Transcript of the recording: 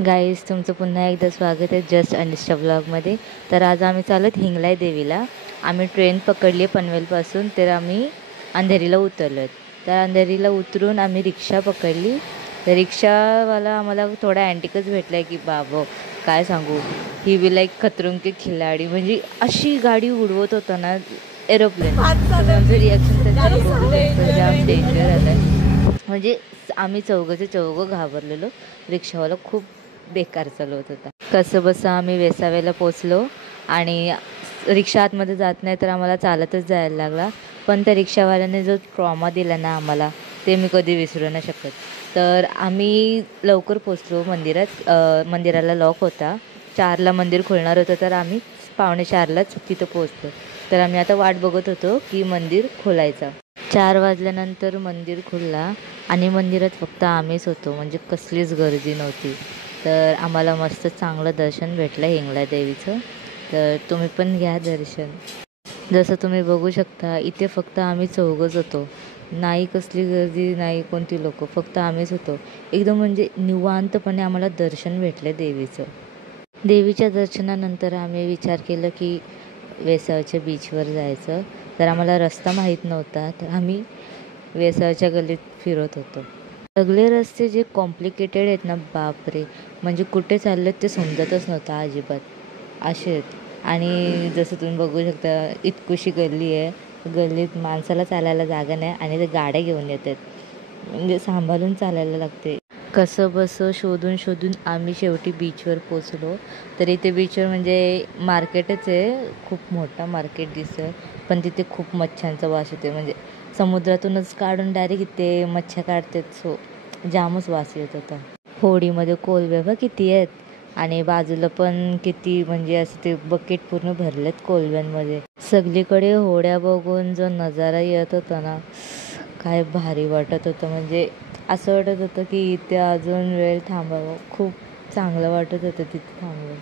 Guys, तुमचं पुन्हा एकदा स्वागत आहे जस्ट अनिष्टा ब्लॉगमध्ये. तर आज आम्ही चालत हिंगलाय देवीला. आम्ही ट्रेन पकडली पनवेलपासून, तर आम्ही अंधेरीला उतरलो आहेत. तर अंधेरीला उतरून आम्ही रिक्षा पकडली. तर रिक्षावाला आम्हाला थोडा अँटिकच भेटला आहे की बाबा काय सांगू, ही बी लाईक खतरों के खिलाडी, म्हणजे अशी गाडी उडवत होता ना एरोप्लेन. आमचं रिॲक्शन त्याच्यात बघू शकतो, जाम डेंजर आता. म्हणजे आम्ही चौघं घाबरलेलो. रिक्षावाला खूप बेकार चालवत होता. कसं बसं आम्ही वेसाव्याला पोचलो आणि रिक्षा आतमध्ये जात नाही तर आम्हाला चालतच जायला लागला. पण त्या रिक्षावाल्याने जो ट्रॉमा दिला ना आम्हाला, ते मी कधी विसरू नाही शकत. तर आम्ही लवकर पोचलो मंदिरात. मंदिराला लॉक होता, 4ला मंदिर खुलणार होतं, तर आम्ही 3:45लाच तिथं पोचलो. तर आम्ही आता वाट बघत होतो की मंदिर खोलायचं. 4 वाजल्यानंतर मंदिर खुलला आणि मंदिरात फक्त आम्हीच होतो, म्हणजे कसलीच गर्दी नव्हती. तर आम्हाला मस्त चांगलं दर्शन भेटलं हिंगला देवीचं. तर तुम्ही पण घ्या दर्शन. जसं तुम्ही बघू शकता, इथे फक्त आम्ही चौघंच होतो. नाही कसली गर्दी, नाही कोणती लोक, फक्त आम्हीच होतो. एकदम म्हणजे निवांतपणे आम्हाला दर्शन भेटलं देवीचं. देवीच्या दर्शनानंतर आम्ही विचार केलं की वेसावच्या बीचवर जायचं. तर आम्हाला रस्ता माहीत नव्हता, तर आम्ही वेसावच्या गल्लीत फिरत होतो. सगळे रस्ते जे कॉम्प्लिकेटेड आहेत ना, बापरे, म्हणजे कुठे चाललेत ते समजतच नव्हतं अजिबात, असे आहेत. आणि जसं तुम्ही बघू शकता, इतकुशी गल्ली आहे, गल्लीत माणसाला चालायला जागा नाही आणि ते गाड्या घेऊन येतात, म्हणजे सांभाळून चालायला लागते. कसं बसं शोधून आम्ही शेवटी बीचवर पोचलो. तर इथे बीचवर म्हणजे मार्केटच आहे, खूप मोठा मार्केट दिसतं. पण तिथे खूप मच्छ्यांचा वास येते, म्हणजे समुद्रातूनच काढून डायरेक्ट इथे मच्छ्या काढतात. सो जामच वास येत होता. होडीमध्ये कोलंबे बघ किती आहेत, आणि बाजूला पण किती, म्हणजे असं ते बकेट पूर्ण भरलेत कोलंब्यांमध्ये. सगळीकडे होड्या बघून जो नजारा येत होता ना, काय भारी वाटत होतं. म्हणजे असं वाटत होतं की इथे अजून वेळ थांबावं. खूप चांगलं वाटत होतं तिथे थांबून.